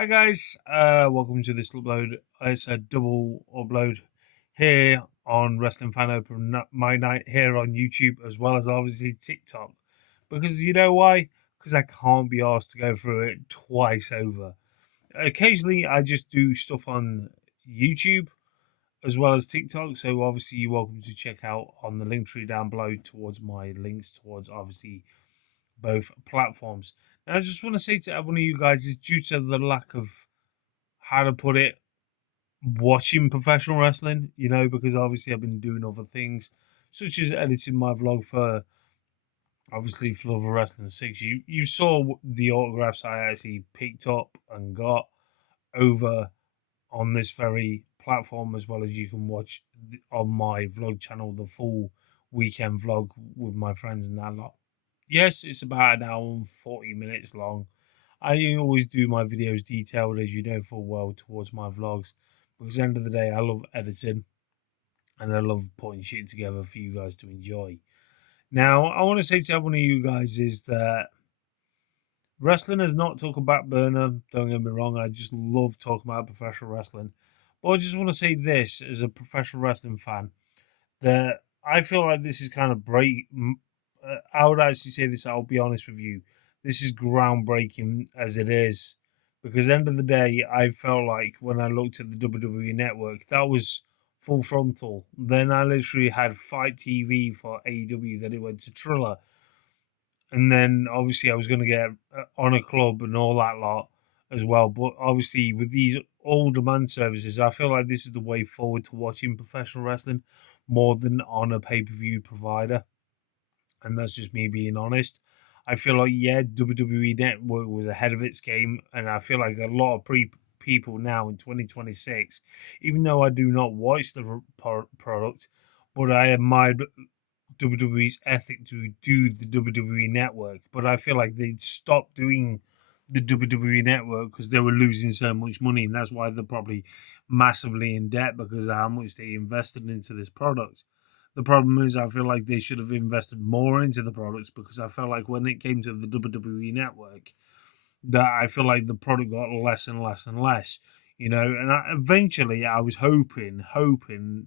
Hi guys, welcome to this upload. It's a double upload here on Wrestling Fan Open My Night here on YouTube as well as obviously TikTok. Because you know why? Because I can't be asked to go through it twice over. Occasionally I just do stuff on YouTube as well as TikTok, so obviously you're welcome to check out on the link tree down below towards my links towards obviously both platforms. And I just want to say to every one of you guys, is due to the lack of how to put it, watching professional wrestling, because obviously I've been doing other things, such as editing my vlog for obviously for Love of Wrestling 6. You saw the autographs I actually picked up and got over on this very platform, as well as you can watch on my vlog channel the full weekend vlog with my friends and that lot. Yes, it's about an hour and 40 minutes long. I always do my videos detailed, as you know full well, towards my vlogs, because at the end of the day, I love editing and I love putting shit together for you guys to enjoy. Now, I want to say to every one of you guys is that wrestling is not took a back burner. Don't get me wrong, I just love talking about professional wrestling. But I just want to say this as a professional wrestling fan, that I feel like this is kind of I would actually say this. I'll be honest with you. This is groundbreaking as it is, because at the end of the day, I felt like when I looked at the WWE Network, that was full frontal. Then I literally had Fight TV for AEW. Then it went to Triller, and then obviously I was going to get Honor Club and all that lot as well. But obviously with these all demand services, I feel like this is the way forward to watching professional wrestling more than on a pay per view provider. And that's just me being honest. I feel like WWE Network was ahead of its game, and I feel like a lot of people now in 2026, even though I do not watch the product, but I admire WWE's ethic to do the WWE Network, but I feel like they stopped doing the WWE Network because they were losing so much money, and that's why they're probably massively in debt because of how much they invested into this product. The problem is, I feel like they should have invested more into the products because I felt like when it came to the WWE Network, that I feel like the product got less and less and less, And eventually, I was hoping,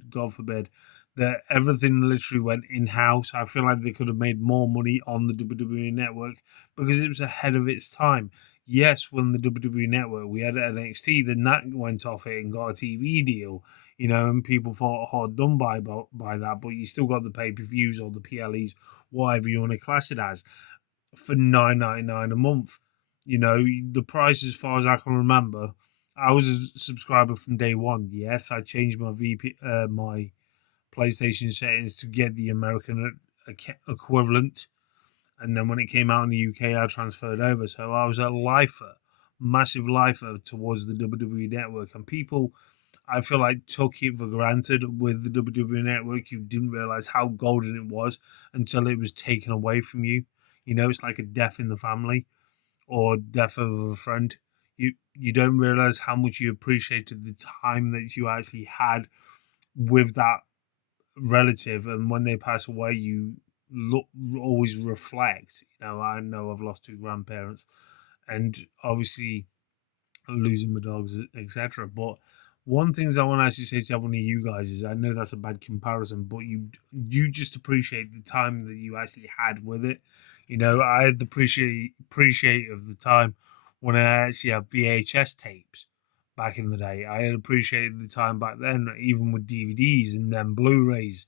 God forbid, that everything literally went in house. I feel like they could have made more money on the WWE Network because it was ahead of its time. Yes, when the WWE Network we had NXT, then that went off it and got a TV deal, and people thought hard done by that, but you still got the pay per views or the PLEs, whatever you want to class it as, for $9.99 a month. The price, as far as I can remember, I was a subscriber from day one. Yes, I changed my PlayStation settings to get the American equivalent, and then when it came out in the UK, I transferred over. So I was a lifer, massive lifer towards the WWE Network, and people, I feel like, took it for granted with the WWE Network. You didn't realize how golden it was until it was taken away from you. It's like a death in the family or death of a friend. You don't realize how much you appreciated the time that you actually had with that relative, and when they pass away, you look always reflect. I know I've lost two grandparents, and obviously losing my dogs, etc. But one thing I want to actually say to every one of you guys is, I know that's a bad comparison, but you just appreciate the time that you actually had with it. I had the appreciate of the time when I actually had VHS tapes back in the day. I had appreciated the time back then, even with DVDs and then Blu-rays,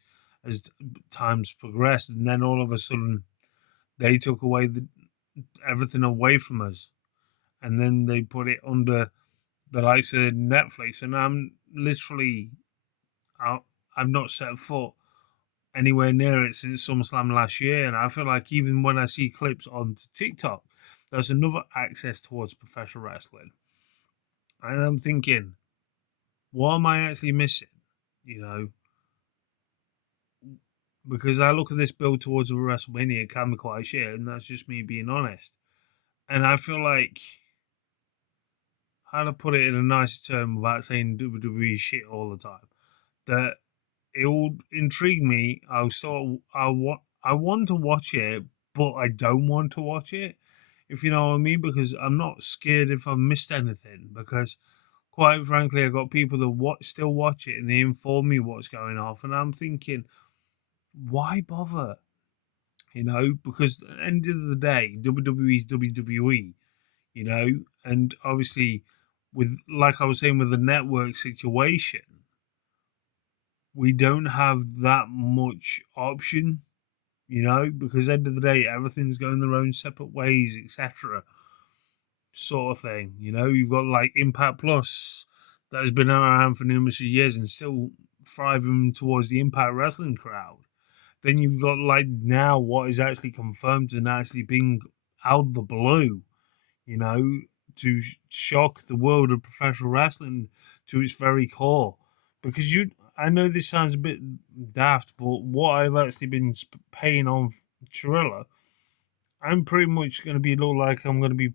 as times progressed, and then all of a sudden they took away everything away from us, and then they put it under the likes of Netflix, and I'm literally I've not set foot anywhere near it since SummerSlam last year, and I feel like even when I see clips on TikTok, there's another access towards professional wrestling, and I'm thinking, what am I actually missing? You know, because I look at this build towards a WrestleMania, it can be quite shit, and that's just me being honest. And I feel like, how to put it in a nicer term without saying WWE shit all the time, that it would intrigue me. I want to watch it, but I don't want to watch it. if you know what I mean, because I'm not scared if I've missed anything. Because quite frankly, I got people that still watch it and they inform me what's going off, and I'm thinking, why bother? Because at the end of the day, WWE is WWE. And obviously, with like I was saying with the network situation, we don't have that much option. Because at the end of the day, everything's going their own separate ways, etc. Sort of thing. You've got like Impact Plus that has been around for numerous years and still thriving towards the Impact Wrestling crowd. Then you've got like now what is actually confirmed and actually being out the blue, you know, to shock the world of professional wrestling to its very core. Because I know this sounds a bit daft, but what I've actually been paying on Trilla, I'm pretty much going to be look like I'm going to be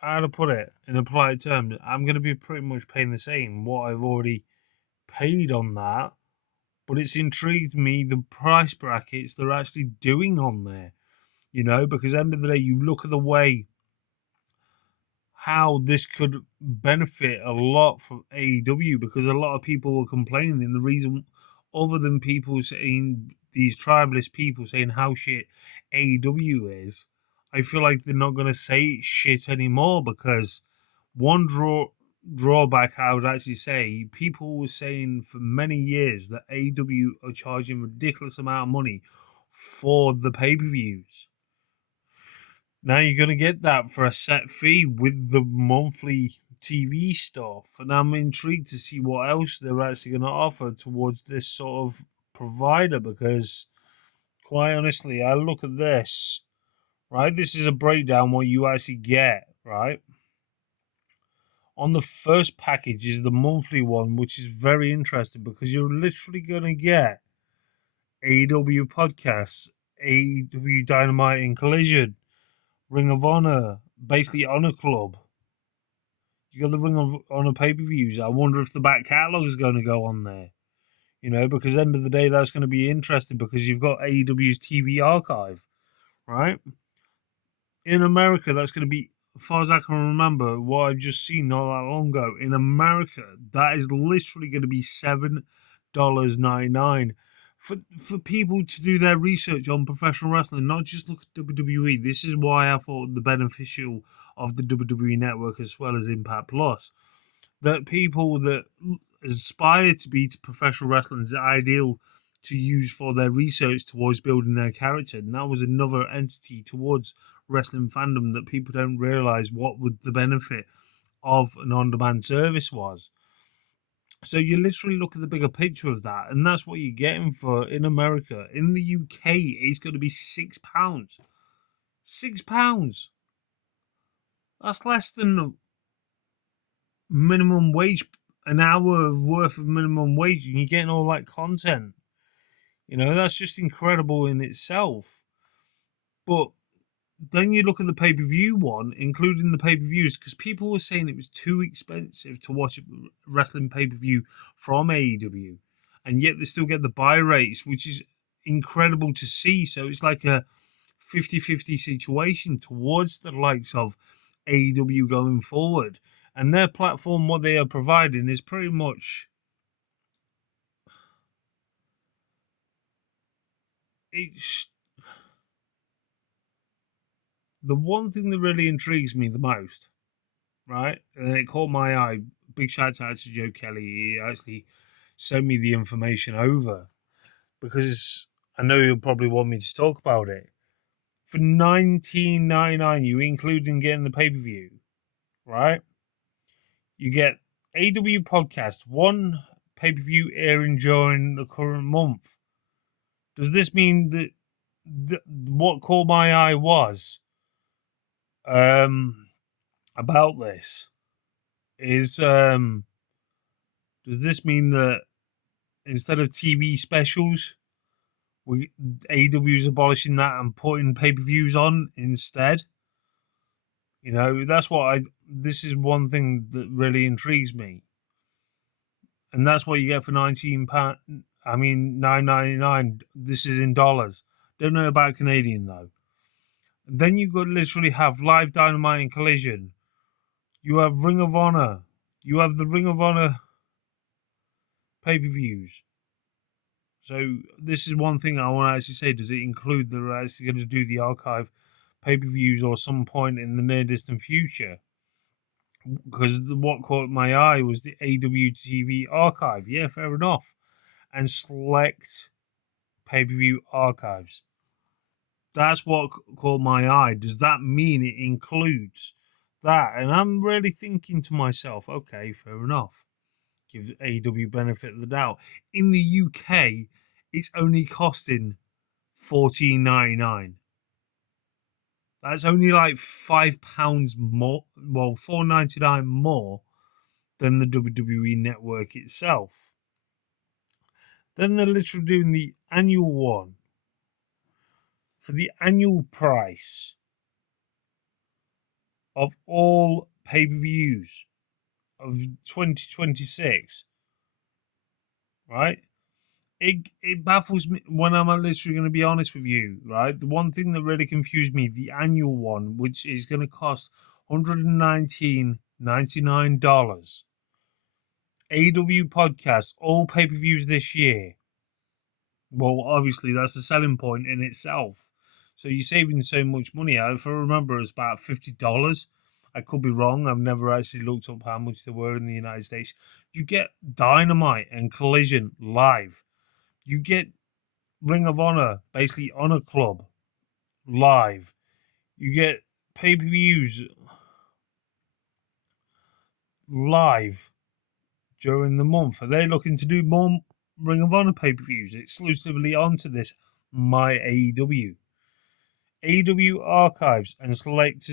how to put it in a polite term. I'm going to be pretty much paying the same what I've already paid on that, but it's intrigued me the price brackets they're actually doing on there. Because at the end of the day, you look at the way how this could benefit a lot for AEW, because a lot of people were complaining. The reason, other than people saying, these tribalist people saying how shit AEW is, I feel like they're not going to say shit anymore, because one drawback I would actually say, people were saying for many years that AEW are charging ridiculous amount of money for the pay-per-views. Now you're going to get that for a set fee with the monthly TV stuff. And I'm intrigued to see what else they're actually going to offer towards this sort of provider, because quite honestly, I look at this, right? This is a breakdown what you actually get, right? On the first package is the monthly one, which is very interesting because you're literally going to get AEW podcasts, AEW Dynamite and Collision, Ring of Honor, basically Honor Club. You got the Ring of Honor pay-per-views. I wonder if the back catalogue is going to go on there. Because at the end of the day, that's going to be interesting because you've got AEW's TV archive, right? In America, that's going to be, as far as I can remember, what I've just seen not that long ago. In America, that is literally going to be $7.99 for people to do their research on professional wrestling, not just look at WWE. This is why I thought the beneficial of the WWE network as well as Impact Plus, that people that aspire to be professional wrestling is ideal to use for their research towards building their character. And that was another entity towards wrestling fandom that people don't realize what would the benefit of an on-demand service was. So you literally look at the bigger picture of that, and that's what you're getting for in America. In the UK, it's going to be £6. £6. That's less than minimum wage, an hour of worth of minimum wage, and you're getting all that content. That's just incredible in itself. But then you look at the pay-per-view one, including the pay-per-views, because people were saying it was too expensive to watch a wrestling pay-per-view from AEW, and yet they still get the buy rates, which is incredible to see. So it's like a 50-50 situation towards the likes of AEW going forward. And their platform, what they are providing, is pretty much, it's the one thing that really intrigues me the most, right? And it caught my eye. Big shout out to Joe Kelly. He actually sent me the information over because I know he'll probably want me to talk about it. For $19.99, you including getting the pay per view, right? You get AW podcast, one pay per view airing during the current month. Does this mean that what caught my eye was about this is does this mean that instead of TV specials, AEW's abolishing that and putting pay per views on instead? That's what this is one thing that really intrigues me, and that's what you get for £19. I mean, $9.99. This is in dollars. Don't know about Canadian though. Then you could literally have live Dynamite and Collision. You have Ring of Honor. You have the Ring of Honor pay-per-views. So this is one thing I want to actually say. Does it include that they're actually going to do the archive pay-per-views or some point in the near distant future? Because what caught my eye was the AEW TV archive. Yeah, fair enough. And select pay-per-view archives. That's what caught my eye. Does that mean it includes that? And I'm really thinking to myself, okay, fair enough. Give AEW benefit of the doubt. In the UK, it's only costing $14.99. That's only like £5 more, well, $4.99 more than the WWE network itself. Then they're literally doing the annual one. For the annual price of all pay-per-views of 2026, right? It baffles me when I'm literally going to be honest with you, right? The one thing that really confused me, the annual one, which is going to cost $119.99. AEW podcast, all pay-per-views this year. Well, obviously that's a selling point in itself. So you're saving so much money. If I remember, it's about $50. I could be wrong. I've never actually looked up how much they were in the United States. You get Dynamite and Collision live. You get Ring of Honor, basically Honor Club, live. You get pay-per-views live during the month. Are they looking to do more Ring of Honor pay-per-views exclusively onto this MyAEW? AEW archives and select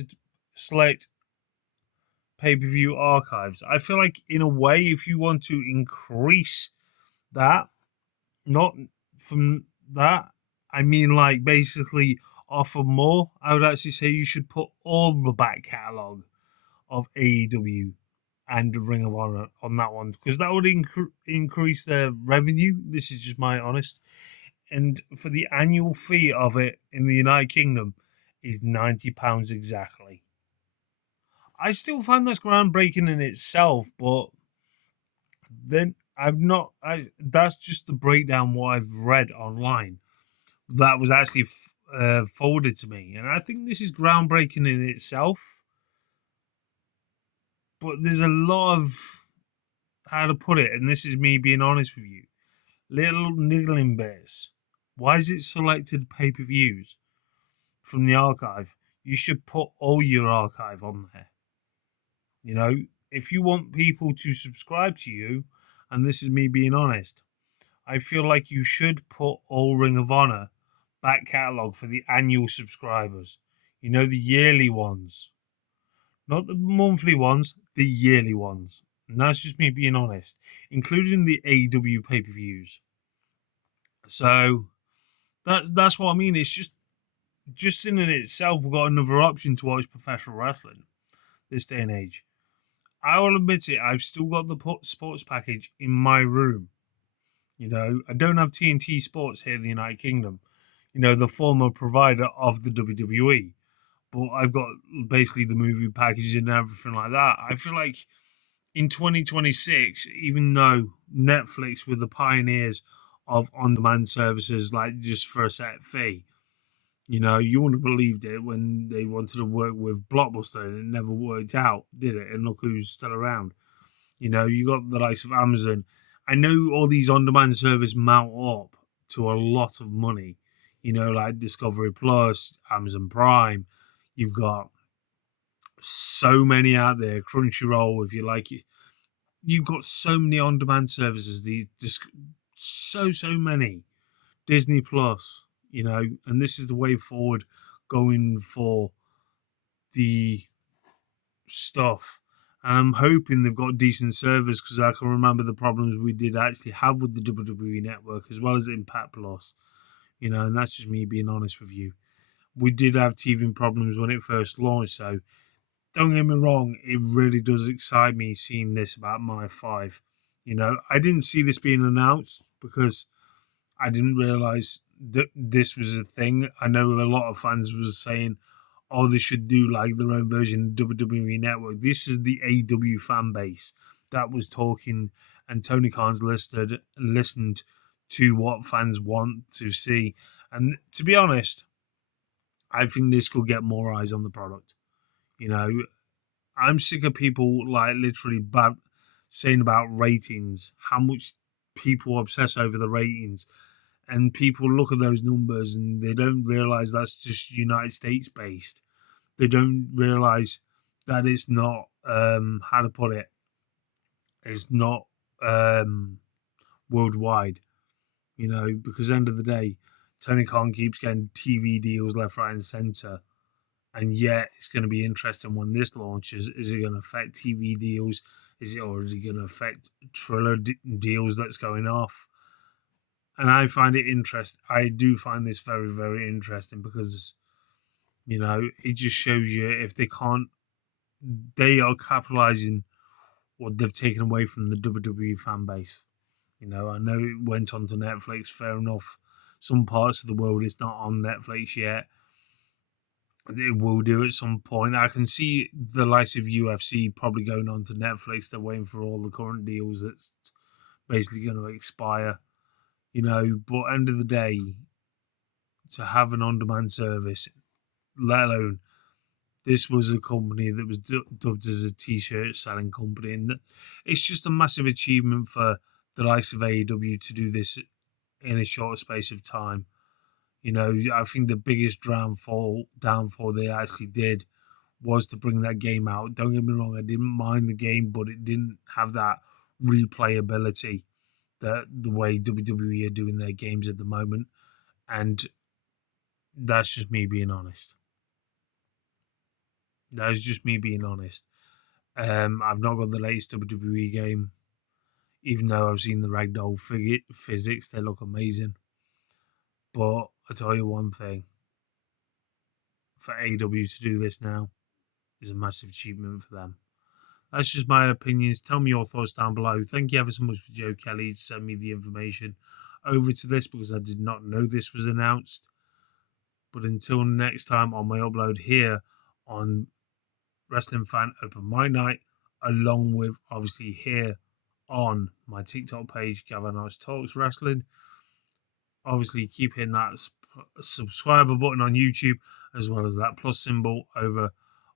pay-per-view archives. I feel like in a way, if you want to increase that, not from that, I mean like basically offer more, I would actually say you should put all the back catalogue of AEW and Ring of Honor on that one, because that would increase their revenue. This is just my honest. And for the annual fee of it in the United Kingdom is £90 exactly. I still find that's groundbreaking in itself, but then I've not. That's just the breakdown what I've read online that was actually forwarded to me, and I think this is groundbreaking in itself. But there's a lot of how to put it, and this is me being honest with you. Little niggling bits. Why is it selected pay-per-views from the archive? You should put all your archive on there. You know, if you want people to subscribe to you, and this is me being honest, I feel like you should put all Ring of Honor back catalogue for the annual subscribers. You know, the yearly ones. Not the monthly ones, the yearly ones. And that's just me being honest, including the AEW pay-per-views. So that's what I mean. It's just in itself, we've got another option to watch professional wrestling this day and age. I will admit it, I've still got the sports package in my room. You know, I don't have TNT Sports here in the United Kingdom. You know, the former provider of the WWE. But I've got basically the movie package and everything like that. I feel like in 2026, even though Netflix were the pioneers of on-demand services, like just for a set fee, you know, you wouldn't have believed it when they wanted to work with Blockbuster and it never worked out, did it? And look who's still around. You know, you got the likes of Amazon. I know all these on-demand services mount up to a lot of money. You know, like Discovery Plus, Amazon Prime. You've got so many out there. Crunchyroll, if you like it. You've got so many on-demand services. So many. Disney Plus. You know, and this is the way forward, going for the stuff. And I'm hoping they've got decent servers, because I can remember the problems we did actually have with the WWE network as well as Impact Plus. You know, and that's just me being honest with you. We did have teething problems when it first launched, so don't get me wrong, it really does excite me seeing this about My 5. You know, I didn't see this being announced because I didn't realise that this was a thing. I know a lot of fans was saying, or they should do like their own version of WWE Network. This is the AEW fan base that was talking, and Tony Khan's listened to what fans want to see. And to be honest, I think this could get more eyes on the product. You know, I'm sick of people like literally saying about ratings, how much people obsess over the ratings, and people look at those numbers and they don't realize that's just United States based. They don't realize that it's not how to put it. It's not worldwide. Because at the end of the day, Tony Khan keeps getting TV deals left, right, and center. And yet, it's going to be interesting when this launches. Is it going to affect TV deals? Is it already going to affect Triller deals that's going off? And I find it interesting. I do find this very, very interesting because, it just shows you if they are capitalizing what they've taken away from the WWE fan base. I know it went on to Netflix, fair enough. Some parts of the world it's not on Netflix yet. It will do at some point. I can see the likes of UFC probably going on to Netflix. They're waiting for all the current deals that's basically going to expire. But end of the day, to have an on-demand service, let alone this was a company that was dubbed as a t-shirt selling company, and it's just a massive achievement for the likes of AEW to do this in a short space of time. I think the biggest downfall they actually did was to bring that game out. Don't get me wrong, I didn't mind the game, but it didn't have that replayability that the way WWE are doing their games at the moment, and that's just me being honest. That is just me being honest. I've not got the latest WWE game, even though I've seen the ragdoll physics. They look amazing. But I tell you one thing: for AEW to do this now is a massive achievement for them. That's just my opinions. Tell me your thoughts down below. Thank you ever so much for Joe Kelly to send me the information over to this because I did not know this was announced. But until next time on my upload here on Wrestling Fan Open My Night, along with obviously here on my TikTok page, Gavin Arch Talks Wrestling. Obviously, keep hitting that subscriber button on YouTube as well as that plus symbol over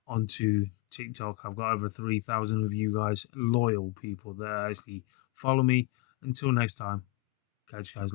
onto TikTok. I've got over 3,000 of you guys, loyal people that actually follow me. Until next time, catch you guys later.